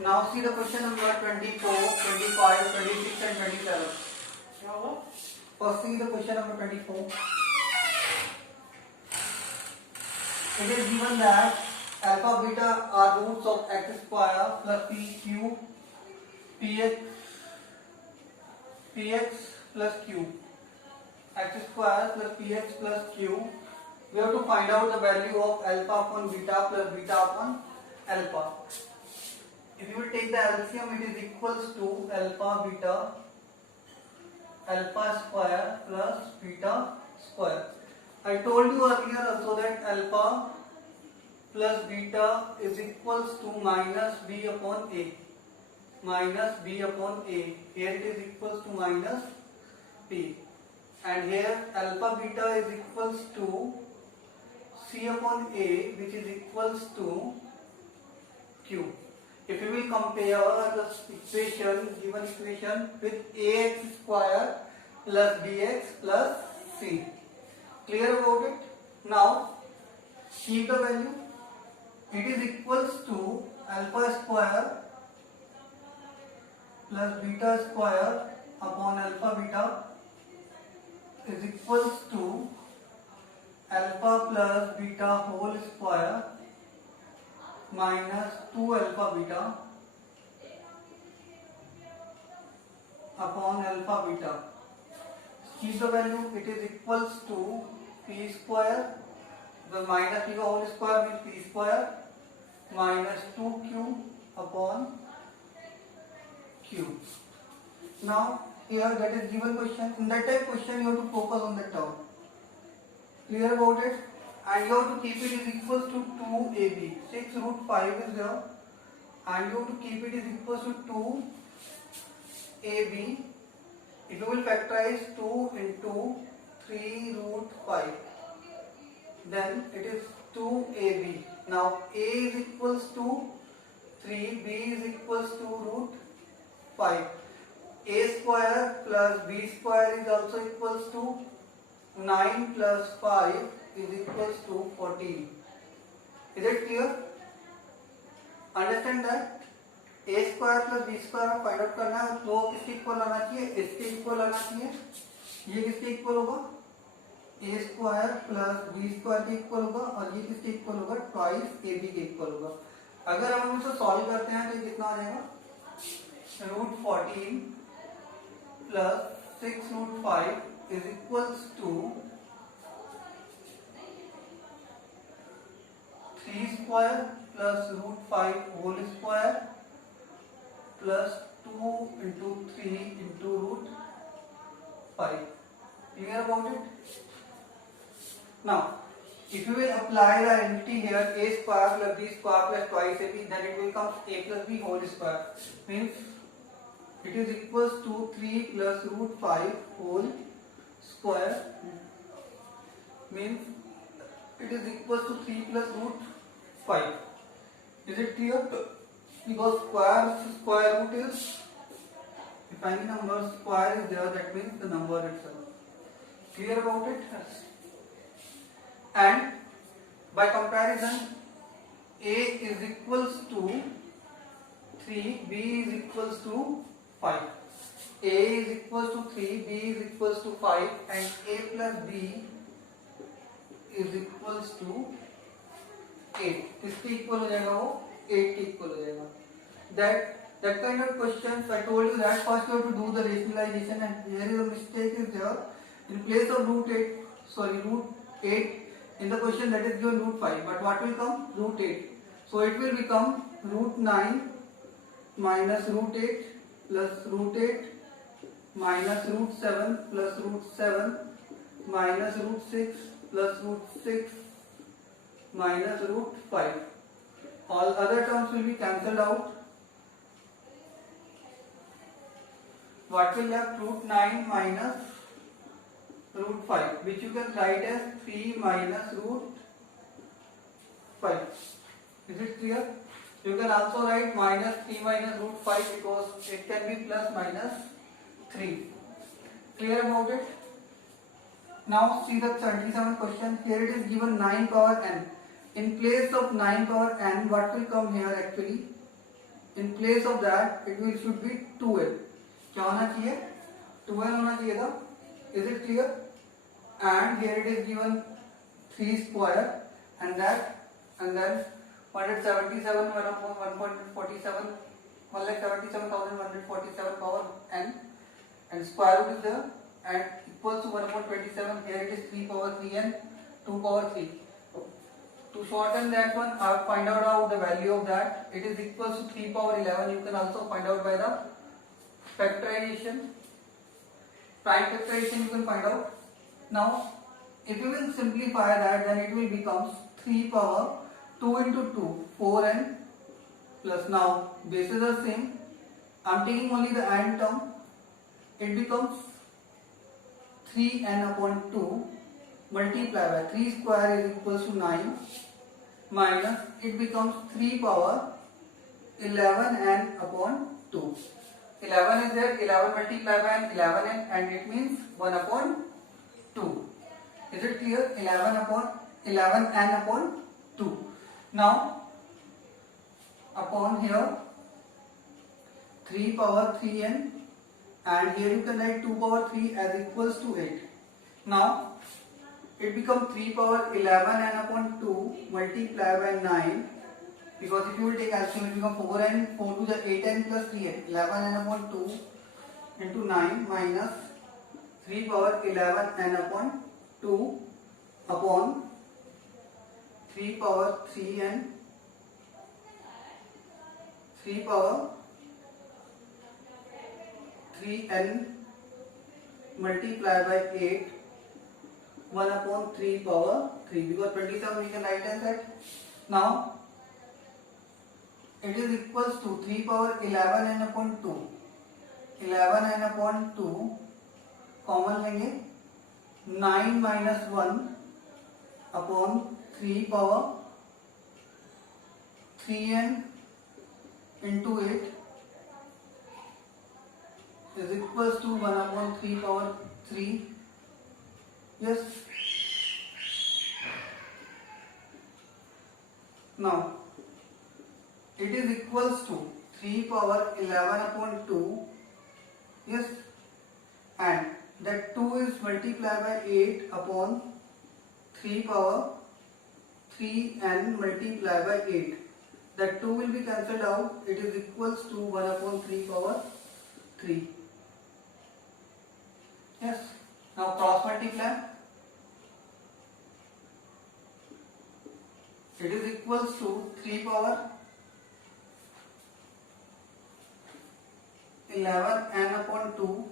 Now see the question number 24, 25, 26 and 27. First see the question number 24. It is given that alpha beta are roots of x square plus p q px plus q. X square plus px plus q. We have to find out the value of alpha upon beta plus beta upon alpha. If you will take the LCM, it is equals to alpha beta alpha square plus beta square. I told you earlier also that alpha plus beta is equals to minus b upon a. Minus b upon a. Here it is equals to minus b. And here alpha beta is equals to c upon a, which is equals to q. If you will compare the equation, given equation with ax square plus bx plus c. Clear about it? Now keep the value. It is equals to alpha square plus beta square upon alpha beta is equals to alpha plus beta whole square minus 2 alpha beta upon alpha beta. Keep the value. It is equals to p square, the minus p whole square means p square minus 2q upon q. Now here that is given question. In that type question you have to focus on the term. Clear about it? And you have to keep it is equals to 2ab. 6 root 5 is there. And you have to keep it is equals to 2ab. If you will factorize 2 into 3 root 5, then it is 2ab. Now a is equals to 3, b is equals to root 5. A square plus b square is also equals to 9 plus 5 is equals to 14. Is it clear? Understand that a square plus b square find out करना है, दो किसके equal आना चाहिए, इसके equal आना चाहिए. ये किसके इक्वल होगा, a square plus b square के इक्वल होगा, और ये किसके इक्वल होगा, ट्वाइस ab के इक्वल होगा. अगर हम इसे सॉल्व करते हैं तो कितना आ जाएगा, root 14 plus 6 root 5 is equals to 3 square plus root 5 whole square plus 2 into 3 into root 5. Clear about it? Now, if you will apply the identity here, a square plus b square plus twice ab, then it will come a plus b whole square. Means it is equals to 3 plus root 5 whole square. Means it is equals to 3 plus root 5. Is it clear? Because square root is, if any number square is there, that means the number itself. Clear about it? Yes. And by comparison, a is equals to 3, b is equals to 5. A is equals to 3, b is equals to 5, and a plus b is equals to 8. किसके equal हो जाएगा, वो 8 के equal हो जाएगा. That kind of questions, I told you that first you have to do the rationalization, and here is a mistake is there. In place of root 8 in the question that is given root 5, but what will come, root 8. So it will become root 9 minus root 8 plus root 8 minus root 7 plus root 7 minus root 6 plus root 6 minus root 5. All other terms will be cancelled out. What will left, root 9 minus root 5, which you can write as 3 minus root 5. Is it clear? You can also write minus 3 minus root 5 because it can be plus minus 3. Clear about it? Now see the 77 question. Here it is given 9 power n. In place of 9 power n, what will come here actually? in place of that it will should be 2l. क्या होना चाहिए? 2l होना चाहिए था. Is it clear? And here it is given 3 square and then 177 upon 1.47 1,77,147 power n, and square root is there and equals to 1/27. Here it is 3 power 3n 2 power 3. To shorten that one, I have find out the value of that. It is equals to 3 power 11. You can also find out by the factorization. Prime factorization you can find out. Now, if you will simplify that, then it will become 3 power 2 into 2, 4n plus, now bases are same. I am taking only the n term. It becomes 3n upon 2 multiply by 3 square is equals to 9 minus it becomes 3 power 11n upon 2. 11 is there, 11 multiply by 11n and it means 1 upon 2. Is it clear? 11n upon 2. Now upon here 3 power 3n and here you can write 2 power 3 as equals to 8. Now it becomes 3 power 11n upon 2 multiply by 9, because if you will take LCM it becomes 4n, 4 to the 8n plus 3n, 11n upon 2 into 9 minus 3 power 11n upon 2 upon 3 power 3n 3 power 3n multiply by 8 1 upon 3 power 3, because 27 we can write as that. Now it is equals to 3 power 11n upon 2, 11n upon 2 common लेंगे 9 minus 1 upon 3 power 3n into 8 is equals to 1 upon 3 power 3. Yes. Now it is equals to 3 power 11 upon 2. Yes. And that 2 is multiplied by 8 upon 3 power 3n multiplied by 8. That 2 will be cancelled out. It is equals to 1 upon 3 power 3. Yes. Now cross multiply. It is equals to 3 power 11n upon 2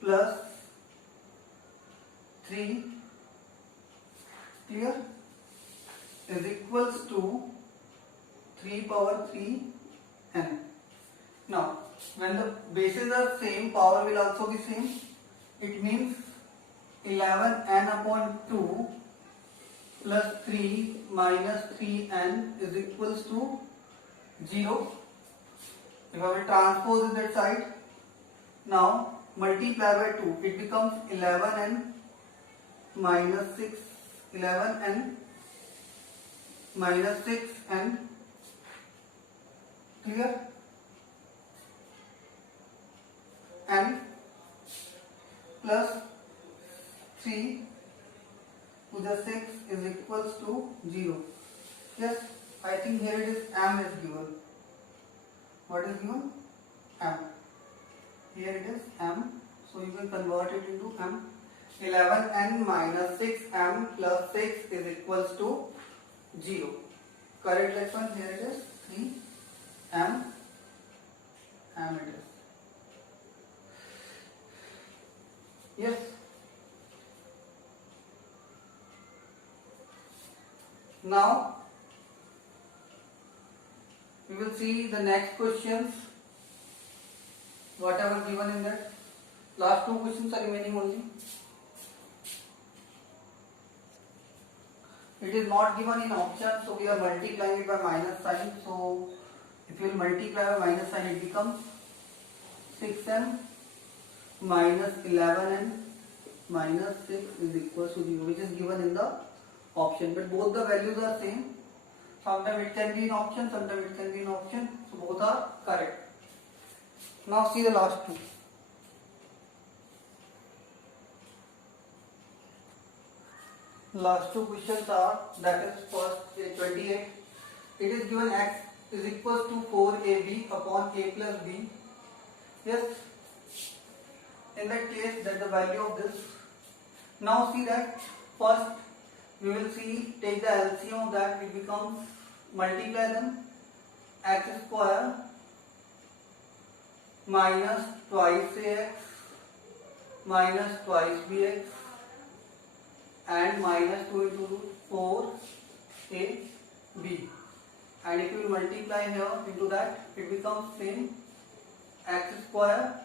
plus 3, clear, is equals to 3 power 3n. Now when the bases are same, power will also be same. It means 11n upon 2 plus 3 minus 3n is equals to 0. If I will transpose that side, now multiply by 2, it becomes 11n minus 6, 11n minus 6n, clear, and plus 3 to the 6 is equals to 0. Yes, I think here it is m is given. What is given? M. Here it is m, so you can convert it into m. 11n minus 6m plus 6 is equals to 0. Correct lesson, here it is 3m, m it is. Yes. Now we will see the next questions. Whatever given in that, last 2 questions are remaining only. It is not given in option, so we are multiplying it by minus sign. So if you will multiply by minus sign, it becomes 6m minus 11n minus 6 is equals to 0, which is given in the option, but both the values are same. Sometimes it can be in option, sometimes it can be in option. So both are correct. Now see the last two. Last two questions are, that is first 28. It is given x is equals to 4ab upon a plus b. Yes. In that case, that the value of this. Now see that first we will see, take the LCM of that, it becomes, multiply them, x square minus twice ax minus twice bx and minus 2 into 4 ab, and if you multiply here into that, it becomes same, x square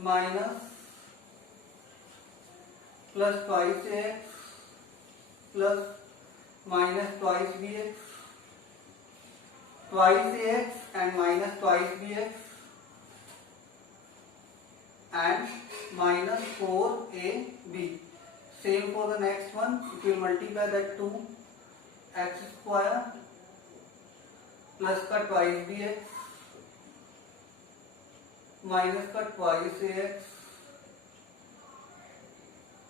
minus plus twice ax plus minus twice bx, twice ax and minus twice bx and minus 4ab. Same for the next one. If you multiply that 2, x square plus का twice bx minus का twice ax,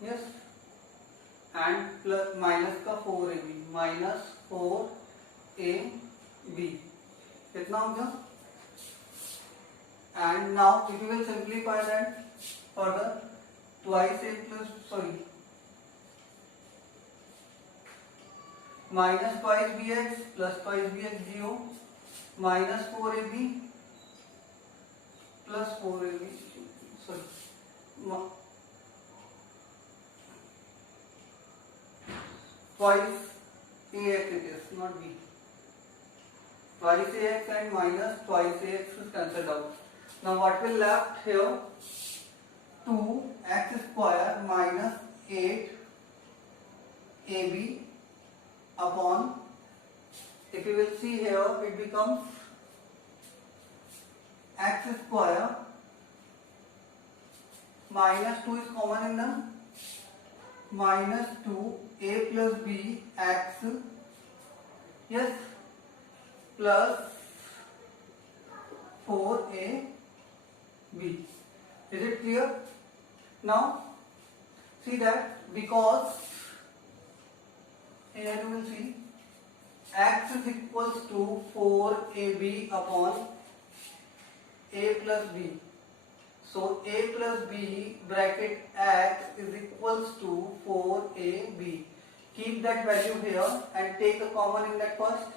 yes, and plus minus का 4ab, minus 4ab. कितना हो गया? And now if you will simplify that further, twice a plus, sorry, minus twice bx plus twice bx 0, minus 4ab plus 4ab, sorry, twice ax it is, not b. Twice ax and minus twice ax is cancelled out. Now what will left here? 2x square minus 8ab upon, if you will see here, it becomes x square minus 2 is common in them, minus 2a plus b x, yes, plus 4ab. Is it clear? Now see that, because here you will see x is equals to 4ab upon a plus b. So a plus b bracket x is equals to 4ab. Keep that value here and take a common in that first.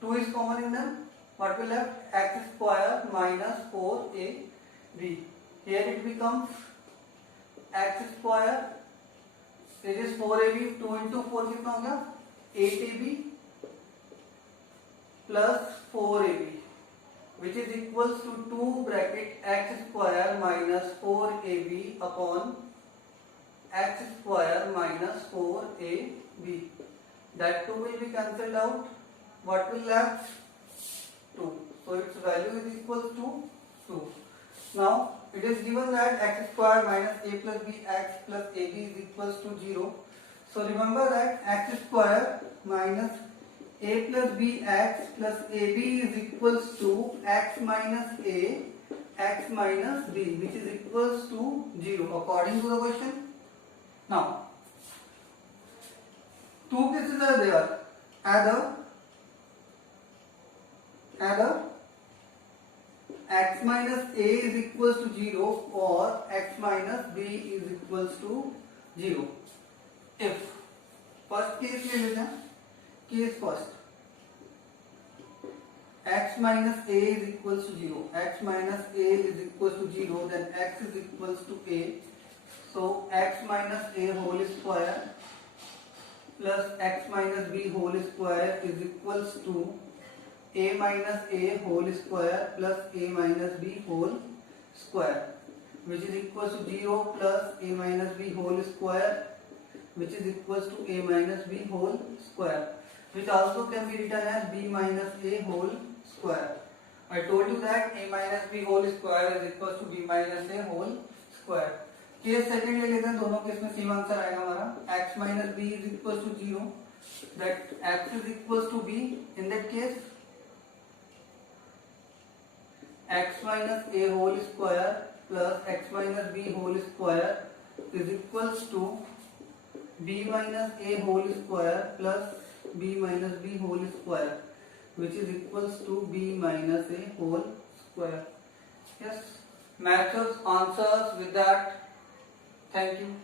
2 is common in them. What will left? X square minus 4ab. Here it becomes x square, it is 4ab, 2 into 4 कितना हो गया? 8ab plus 4ab, which is equals to 2 bracket x square minus 4ab upon x square minus 4ab. That 2 will be cancelled out. What will left? 2. So its value is equal to 2. Now it is given that x square minus a plus b x plus ab is equals to 0. So remember that x square minus a plus b x plus ab is equals to x minus a x minus b, which is equals to 0 according to the question. Now two cases are there, either x minus a is equals to 0 or x minus b is equals to 0. If first case ले लेते हैं, case first, x minus a is equals to 0, x minus a is equals to 0, then x is equals to a. So x minus a whole square plus x minus b whole square is equals to a minus a whole square plus a minus b whole square, which is equals to 0 plus a minus b whole square, which is equals to a minus b whole square, which also can be written as b minus a whole square. I told you that a minus b whole square is equals to b minus a whole square. Case second ले लेते हैं, दोनों case में same answer आएगा हमारा, x minus b is equals to 0. that x is equals to b. In that case, x minus a whole square plus x minus b whole square is equals to b minus a whole square plus b minus b whole square, which is equals to b minus a whole square. Yes, match us answers with that. Thank you.